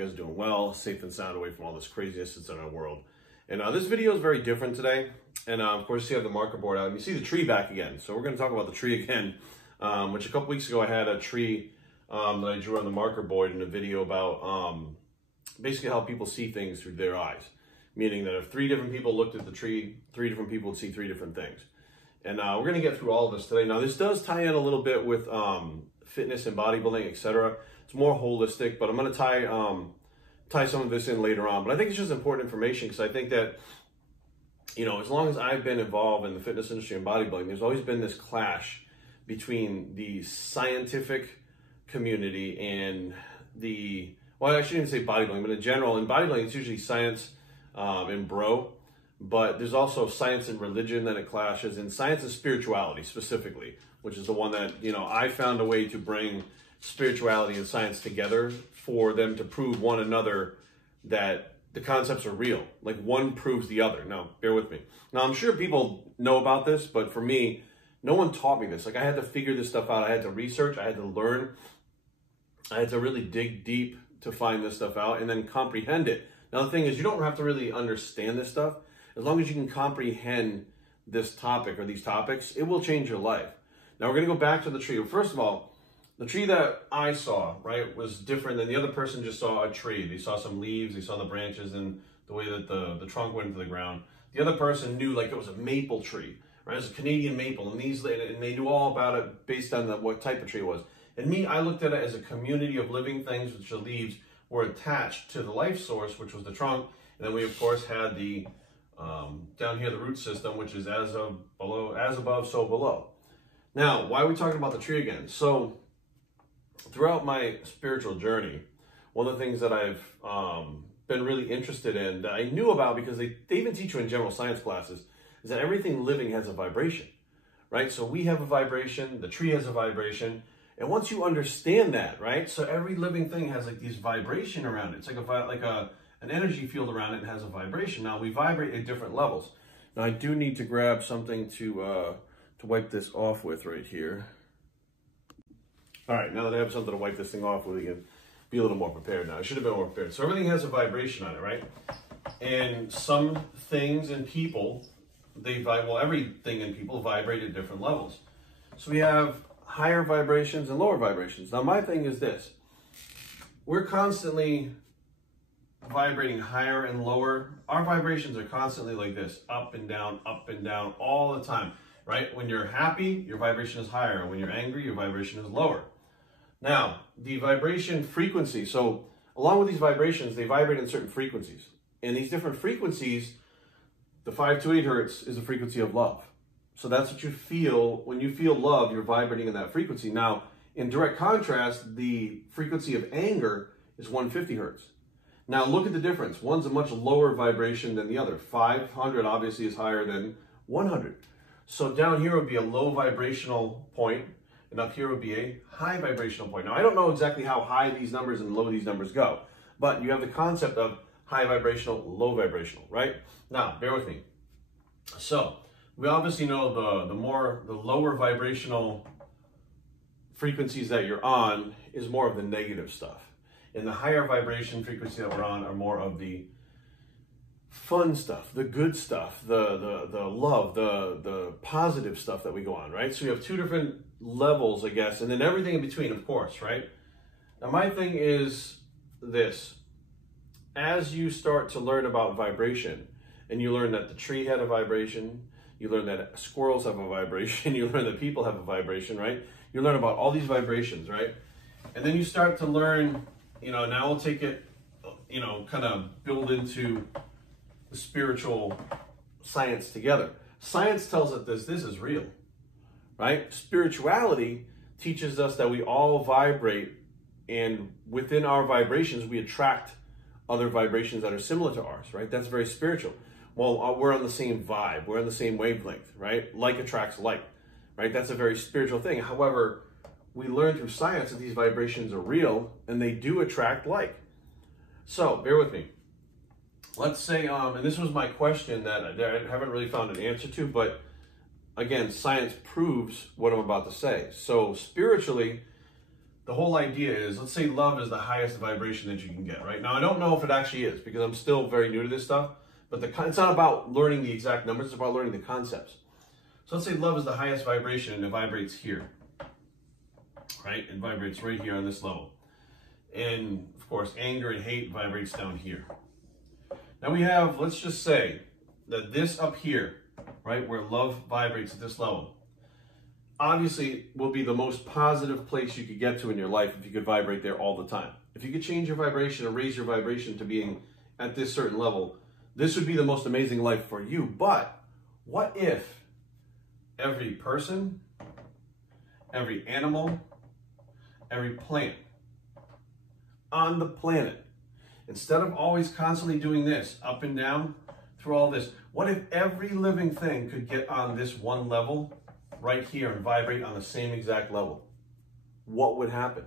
you guys are doing well, safe and sound, away from all this craziness that's in our world. And this video is very different today. And of course, you have the marker board out, and you see the tree back again. So we're going to talk about the tree again, which a couple weeks ago I had a tree that I drew on the marker board in a video about basically how people see things through their eyes. Meaning that if 3 different people looked at the tree, 3 different people would see 3 different things. And we're going to get through all of this today. Now, this does tie in a little bit with fitness and bodybuilding, etc. It's more holistic, but I'm going to tie some of this in later on. But I think it's just important information because I think that, you know, as long as I've been involved in the fitness industry and bodybuilding, there's always been this clash between the scientific community and the, well, I shouldn't even say bodybuilding, but in general, in bodybuilding, it's usually science and bro. But there's also science and religion that it clashes, and science and spirituality specifically, which is the one that, you know, I found a way to bring spirituality and science together for them to prove one another that the concepts are real. Like one proves the other. Now, bear with me. Now, I'm sure people know about this, but for me, no one taught me this. Like I had to figure this stuff out. I had to research. I had to learn. I had to really dig deep to find this stuff out and then comprehend it. Now, the thing is, you don't have to really understand this stuff. As long as you can comprehend this topic or these topics, it will change your life. Now, we're going to go back to the tree. First of all, the tree that I saw, right, was different than the other person just saw a tree. They saw some leaves, they saw the branches and the way that the trunk went into the ground. The other person knew like it was a maple tree, right? It was a Canadian maple, and they knew all about it based on what type of tree it was. And me, I looked at it as a community of living things, which the leaves were attached to the life source, which was the trunk. And then we, of course, had the down here, the root system, which is as above, so below. Now, why are we talking about the tree again? So, throughout my spiritual journey, one of the things that I've been really interested in, that I knew about because they even teach you in general science classes, is that everything living has a vibration, right? So we have a vibration, the tree has a vibration, and once you understand that, right? So every living thing has like this vibration around it. It's like an energy field around it and has a vibration. Now, we vibrate at different levels. Now, I do need to grab something to wipe this off with right here. All right, now that I have something to wipe this thing off with, we can be a little more prepared now. I should have been more prepared. So everything has a vibration on it, right? And some things and people, everything in people vibrate at different levels. So we have higher vibrations and lower vibrations. Now, my thing is this. We're constantly vibrating higher and lower. Our vibrations are constantly like this, up and down, all the time, right? When you're happy, your vibration is higher. When you're angry, your vibration is lower. Now, the vibration frequency, so along with these vibrations, they vibrate in certain frequencies. And these different frequencies, the 5 to 8 hertz is the frequency of love. So that's what you feel. When you feel love, you're vibrating in that frequency. Now, in direct contrast, the frequency of anger is 150 hertz. Now, look at the difference. One's a much lower vibration than the other. 500 obviously is higher than 100. So down here would be a low vibrational point, and up here would be a high vibrational point. Now, I don't know exactly how high these numbers and low these numbers go, but you have the concept of high vibrational, low vibrational, right? Now, bear with me. So, we obviously know the lower vibrational frequencies that you're on is more of the negative stuff. And the higher vibration frequency that we're on are more of the fun stuff, the good stuff, the love, the positive stuff that we go on, right? So you have 2 different levels, I guess, and then everything in between, of course, right? Now, my thing is this. As you start to learn about vibration, and you learn that the tree had a vibration, you learn that squirrels have a vibration, you learn that people have a vibration, right? You learn about all these vibrations, right? And then you start to learn, you know, now we'll take it, you know, kind of build into the spiritual science together. Science tells us this is real, right? Spirituality teaches us that we all vibrate, and within our vibrations, we attract other vibrations that are similar to ours, right? That's very spiritual. Well, we're on the same vibe. We're on the same wavelength, right? Like attracts like, right? That's a very spiritual thing. However, we learn through science that these vibrations are real and they do attract like. So, bear with me. Let's say, and this was my question that I haven't really found an answer to, but again, science proves what I'm about to say. So, spiritually, the whole idea is, let's say love is the highest vibration that you can get, right? Now, I don't know if it actually is because I'm still very new to this stuff, but it's not about learning the exact numbers, it's about learning the concepts. So let's say love is the highest vibration and it vibrates here, right? It vibrates right here on this level. And of course, anger and hate vibrates down here. Now we have, let's just say that this up here, right, where love vibrates at this level, obviously will be the most positive place you could get to in your life if you could vibrate there all the time. If you could change your vibration or raise your vibration to being at this certain level, this would be the most amazing life for you. But what if every person, every animal, every plant on the planet, instead of always constantly doing this up and down through all this, what if every living thing could get on this one level right here and vibrate on the same exact level? What would happen?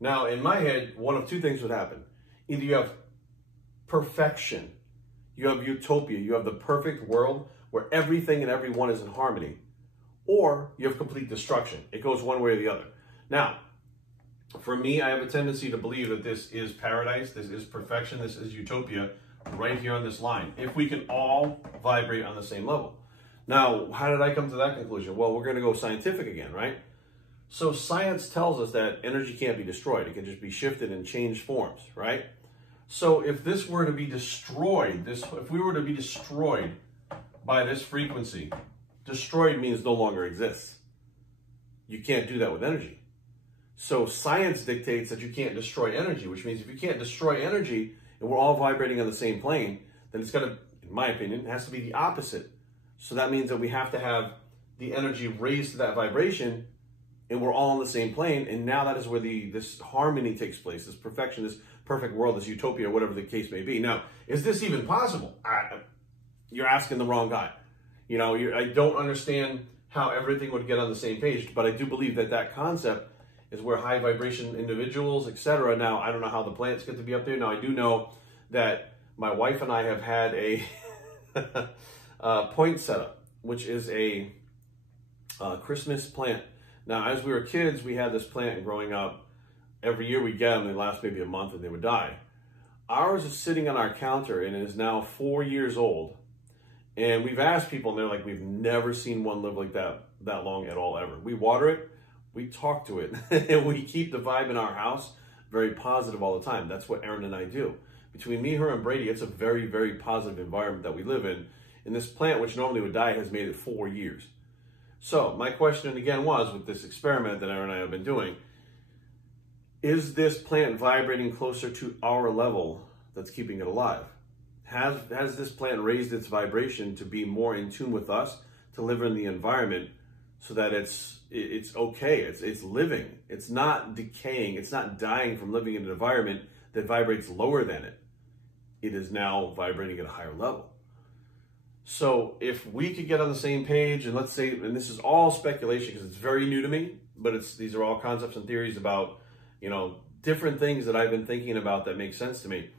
Now, in my head, one of two things would happen. Either you have perfection, you have utopia, you have the perfect world where everything and everyone is in harmony, or you have complete destruction. It goes one way or the other. Now, for me, I have a tendency to believe that this is paradise, this is perfection, this is utopia, right here on this line, if we can all vibrate on the same level. Now, how did I come to that conclusion? Well, we're going to go scientific again, right? So science tells us that energy can't be destroyed. It can just be shifted and changed forms, right? So if this were to be destroyed, if we were to be destroyed by this frequency, destroyed means no longer exists. You can't do that with energy. So science dictates that you can't destroy energy, which means if you can't destroy energy and we're all vibrating on the same plane, then it's got to, in my opinion, it has to be the opposite. So that means that we have to have the energy raised to that vibration and we're all on the same plane. And now that is where this harmony takes place, this perfection, this perfect world, this utopia, whatever the case may be. Now, is this even possible? You're asking the wrong guy. You know, I don't understand how everything would get on the same page, but I do believe that that concept is where high vibration individuals, etc. Now, I don't know how the plants get to be up there. Now, I do know that my wife and I have had a poinsettia, which is a Christmas plant. Now, as we were kids, we had this plant growing up. Every year we'd get them, they last maybe a month and they would die. Ours is sitting on our counter and it is now 4 years old. And we've asked people and they're like, we've never seen one live like that long at all, ever. We water it, we talk to it, and we keep the vibe in our house very positive all the time. That's what Erin and I do. Between me, her, and Brady, it's a very, very positive environment that we live in. And this plant, which normally would die, has made it 4 years. So my question again was, with this experiment that Erin and I have been doing, is this plant vibrating closer to our level that's keeping it alive? Has this plant raised its vibration to be more in tune with us, to live in the environment so that it's okay, it's living, it's not decaying, it's not dying from living in an environment that vibrates lower than it. It is now vibrating at a higher level. So if we could get on the same page, and let's say, and this is all speculation because it's very new to me, but these are all concepts and theories about, you know, different things that I've been thinking about that make sense to me.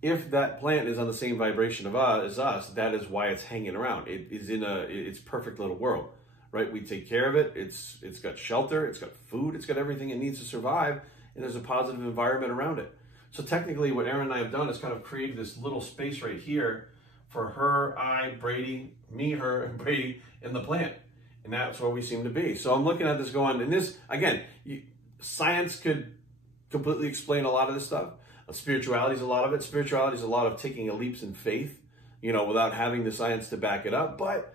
If that plant is on the same vibration as us, that is why it's hanging around. It is in its perfect little world, right? We take care of it. It's got shelter, it's got food, it's got everything it needs to survive, and there's a positive environment around it. So technically what Erin and I have done is kind of created this little space right here for her, I, Brady, me, her, and Brady in the plant. And that's where we seem to be. So I'm looking at this going, and this, again, science could completely explain a lot of this stuff. Spirituality is a lot of it. Spirituality is a lot of taking a leaps in faith, you know, without having the science to back it up. But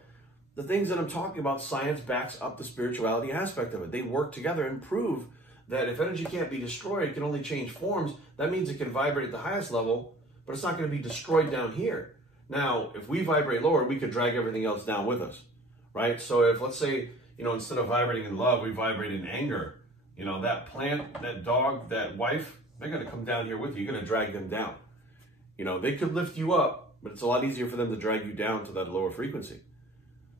the things that I'm talking about, science backs up the spirituality aspect of it. They work together and prove that if energy can't be destroyed, it can only change forms. That means it can vibrate at the highest level, but it's not going to be destroyed down here. Now, if we vibrate lower, we could drag everything else down with us, right? So if, let's say, you know, instead of vibrating in love, we vibrate in anger, you know, that plant, that dog, that wife, they're going to come down here with you. You're going to drag them down. You know, they could lift you up, but it's a lot easier for them to drag you down to that lower frequency.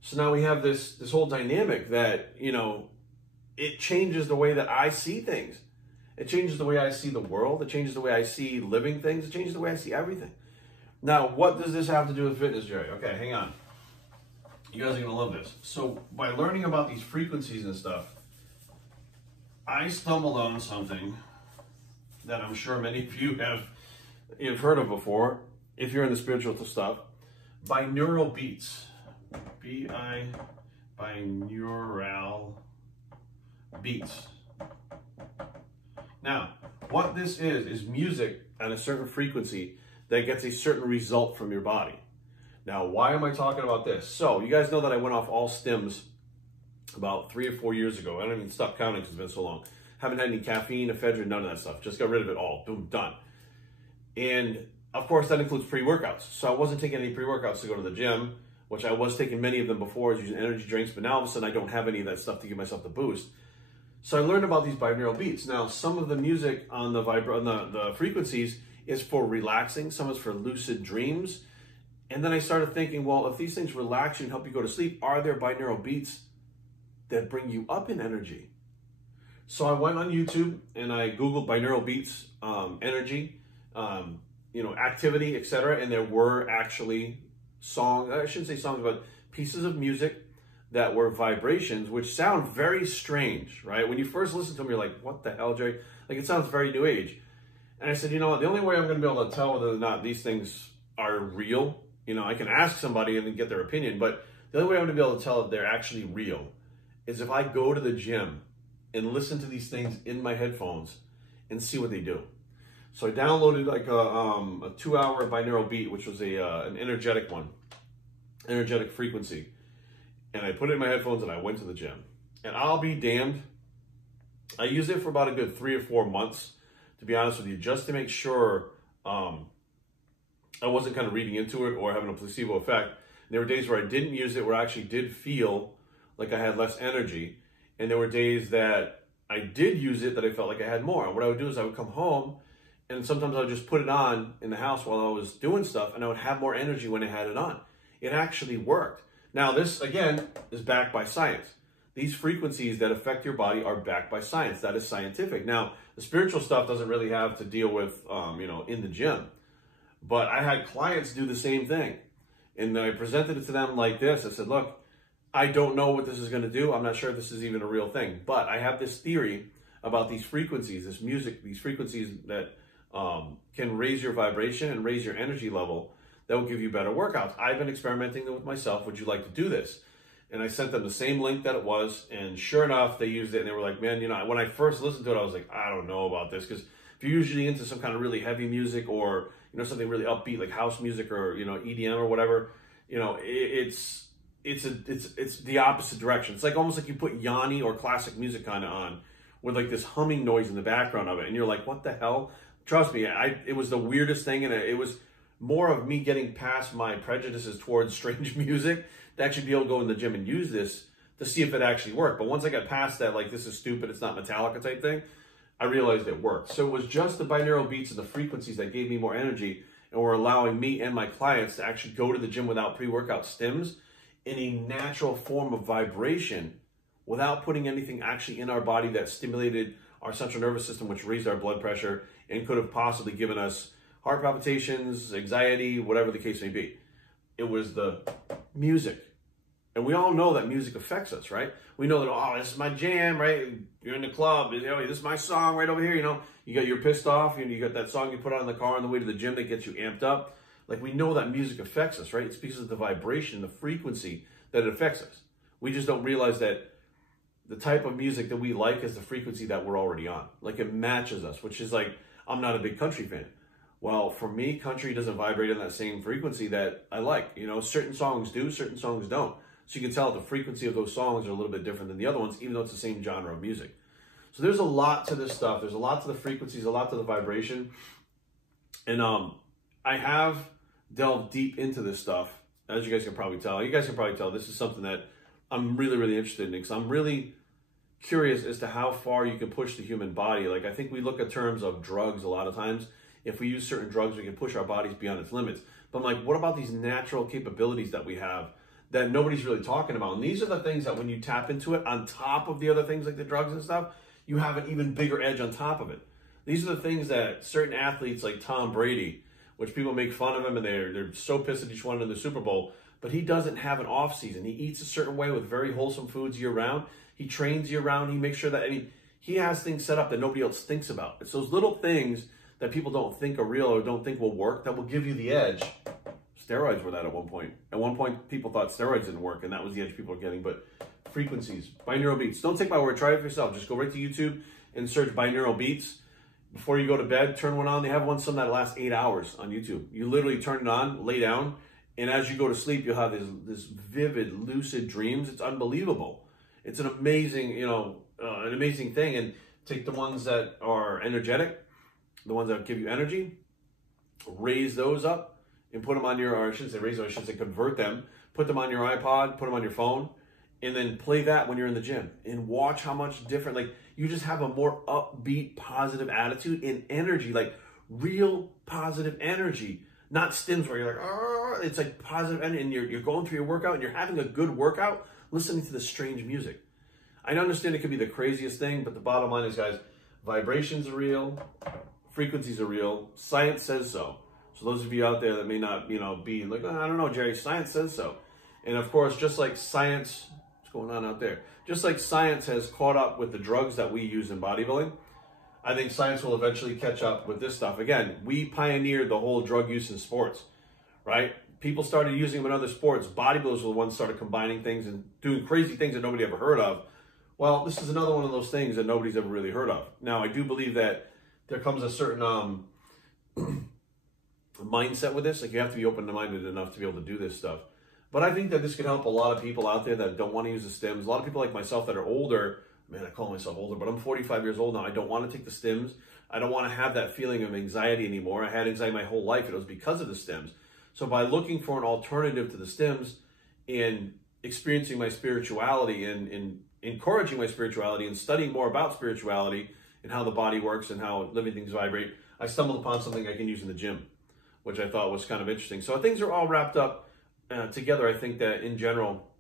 So now we have this whole dynamic that, you know, it changes the way that I see things. It changes the way I see the world. It changes the way I see living things. It changes the way I see everything. Now, what does this have to do with fitness, Jerry? Okay, hang on. You guys are going to love this. So by learning about these frequencies and stuff, I stumbled on something that I'm sure many of you you've heard of before, if you're in the spiritual stuff. Binaural Beats. Binaural Beats. Now, what this is music at a certain frequency that gets a certain result from your body. Now, why am I talking about this? So, you guys know that I went off all stims about 3 or 4 years ago. I don't even stop counting because it's been so long. Haven't had any caffeine, ephedrine, none of that stuff. Just got rid of it all. Boom, done. And of course, that includes pre-workouts. So I wasn't taking any pre-workouts to go to the gym, which I was taking many of them before. I was using energy drinks, but now all of a sudden I don't have any of that stuff to give myself the boost. So I learned about these binaural beats. Now, some of the music on the frequencies is for relaxing. Some is for lucid dreams. And then I started thinking, well, if these things relax you and help you go to sleep, are there binaural beats that bring you up in energy? So I went on YouTube and I Googled binaural beats, energy, activity, etc. And there were actually songs, I shouldn't say songs, but pieces of music that were vibrations, which sound very strange, right? When you first listen to them, you're like, what the hell, Jerry? Like, it sounds very new age. And I said, you know what? The only way I'm going to be able to tell whether or not these things are real, I can ask somebody and then get their opinion, but the only way I'm going to be able to tell if they're actually real is if I go to the gym and listen to these things in my headphones and see what they do. So I downloaded like a 2-hour binaural beat, which was an energetic frequency. And I put it in my headphones and I went to the gym. And I'll be damned, I used it for about a good 3 or 4 months, to be honest with you, just to make sure I wasn't kind of reading into it or having a placebo effect. And there were days where I didn't use it, where I actually did feel like I had less energy. And there were days that I did use it that I felt like I had more. And what I would do is I would come home and sometimes I would just put it on in the house while I was doing stuff and I would have more energy when I had it on. It actually worked. Now this, again, is backed by science. These frequencies that affect your body are backed by science. That is scientific. Now, the spiritual stuff doesn't really have to deal with, in the gym. But I had clients do the same thing. And I presented it to them like this. I said, look, I don't know what this is going to do. I'm not sure if this is even a real thing. But I have this theory about these frequencies, this music, these frequencies that can raise your vibration and raise your energy level that will give you better workouts. I've been experimenting with myself. Would you like to do this? And I sent them the same link that it was. And sure enough, they used it. And they were like, man, when I first listened to it, I was like, I don't know about this. Because if you're usually into some kind of really heavy music or, something really upbeat like house music or, EDM or whatever, it's the opposite direction. It's like almost like you put Yanni or classic music kind of on with like this humming noise in the background of it. And you're like, what the hell? Trust me, it was the weirdest thing. And it was more of me getting past my prejudices towards strange music to actually be able to go in the gym and use this to see if it actually worked. But once I got past that, like, this is stupid, it's not Metallica type thing, I realized it worked. So it was just the binaural beats and the frequencies that gave me more energy and were allowing me and my clients to actually go to the gym without pre-workout stims in a natural form of vibration without putting anything actually in our body that stimulated our central nervous system, which raised our blood pressure and could have possibly given us heart palpitations, anxiety, whatever the case may be. It was the music. And we all know that music affects us, right? We know that, oh, this is my jam, right? You're in the club, this is my song right over here, you're pissed off, you got that song you put on in the car on the way to the gym that gets you amped up. Like, we know that music affects us, right? It's because of the vibration, the frequency that it affects us. We just don't realize that the type of music that we like is the frequency that we're already on. Like, it matches us, which is like, I'm not a big country fan. Well, for me, country doesn't vibrate on that same frequency that I like. Certain songs do, certain songs don't. So you can tell the frequency of those songs are a little bit different than the other ones, even though it's the same genre of music. So there's a lot to this stuff. There's a lot to the frequencies, a lot to the vibration. And I have delved deep into this stuff, as you guys can probably tell. You guys can probably tell this is something that I'm really, really interested in, because I'm really curious as to how far you can push the human body. Like, I think we look at terms of drugs a lot of times. If we use certain drugs, we can push our bodies beyond its limits. But I'm like, what about these natural capabilities that we have that nobody's really talking about? And these are the things that when you tap into it, on top of the other things like the drugs and stuff, you have an even bigger edge on top of it. These are the things that certain athletes like Tom Brady, which people make fun of him and they're so pissed that he just won in the Super Bowl, but he doesn't have an off season. He eats a certain way with very wholesome foods year round. He trains year round. He makes sure that He has things set up that nobody else thinks about. It's those little things that people don't think are real or don't think will work that will give you the edge. Steroids were that at one point. At one point, people thought steroids didn't work, and that was the edge people were getting. But frequencies, binaural beats. Don't take my word. Try it for yourself. Just go right to YouTube and search binaural beats. Before you go to bed, turn one on. They have one some that lasts 8 hours on YouTube. You literally turn it on, lay down, and as you go to sleep, you'll have this vivid, lucid dreams. It's unbelievable. It's an amazing, an amazing thing. And take the ones that are energetic, the ones that give you energy, raise those up and put them on your, or I shouldn't say raise them, I should say convert them, put them on your iPod, put them on your phone, and then play that when you're in the gym and watch how much different, like you just have a more upbeat, positive attitude and energy, like real positive energy, not stims where you're like, oh, it's like positive energy and you're going through your workout and you're having a good workout listening to this strange music. I understand it could be the craziest thing, but the bottom line is, guys, vibrations are real, frequencies are real, science says so. So those of you out there that may not, be like, oh, I don't know, Jerry, science says so. And of course, just like science, what's going on out there? Just like science has caught up with the drugs that we use in bodybuilding, I think science will eventually catch up with this stuff. Again, we pioneered the whole drug use in sports, right? People started using them in other sports. Bodybuilders were the ones that started combining things and doing crazy things that nobody ever heard of. Well, this is another one of those things that nobody's ever really heard of. Now, I do believe that there comes a certain mindset with this. Like, you have to be open-minded enough to be able to do this stuff. But I think that this could help a lot of people out there that don't want to use the stims. A lot of people like myself that are older. Man, I call myself older, but I'm 45 years old now. I don't want to take the stims. I don't want to have that feeling of anxiety anymore. I had anxiety my whole life. It was because of the stims. So by looking for an alternative to the stims and experiencing my spirituality and encouraging my spirituality and studying more about spirituality and how the body works and how living things vibrate, I stumbled upon something I can use in the gym, which I thought was kind of interesting. So things are all wrapped up together. I think that in general,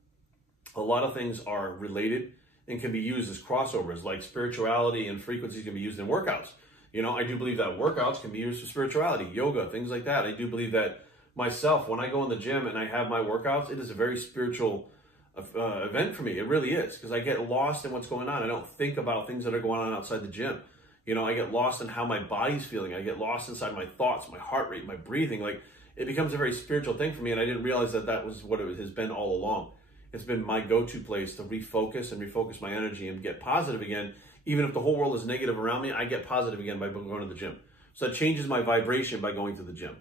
a lot of things are related and can be used as crossovers, like spirituality and frequencies can be used in workouts. I do believe that workouts can be used for spirituality, yoga, things like that. I do believe that myself, when I go in the gym and I have my workouts, it is a very spiritual event for me. It really is, because I get lost in what's going on. I don't think about things that are going on outside the gym. I get lost in how my body's feeling. I get lost inside my thoughts, my heart rate, my breathing. Like, it becomes a very spiritual thing for me, and I didn't realize that that was what it has been all along. It's been my go-to place to refocus my energy and get positive again. Even if the whole world is negative around me, I get positive again by going to the gym. So it changes my vibration by going to the gym.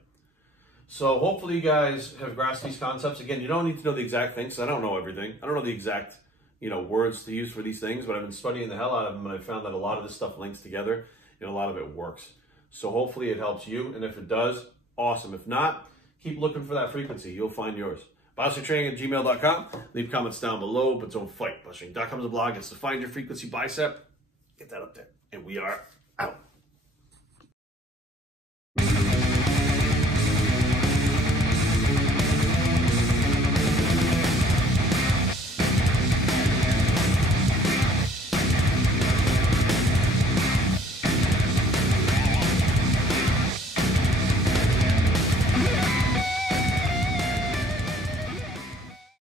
So hopefully you guys have grasped these concepts. Again, you don't need to know the exact things. I don't know everything. I don't know the exact, words to use for these things, but I've been studying the hell out of them, and I found that a lot of this stuff links together and a lot of it works. So hopefully it helps you, and if it does, awesome. If not, keep looking for that frequency. You'll find yours. BioStrengthTraining@gmail.com. Leave comments down below, but don't fight. BioStrength.com is a blog. It's to find your frequency bicep. Get that up there. And we are out.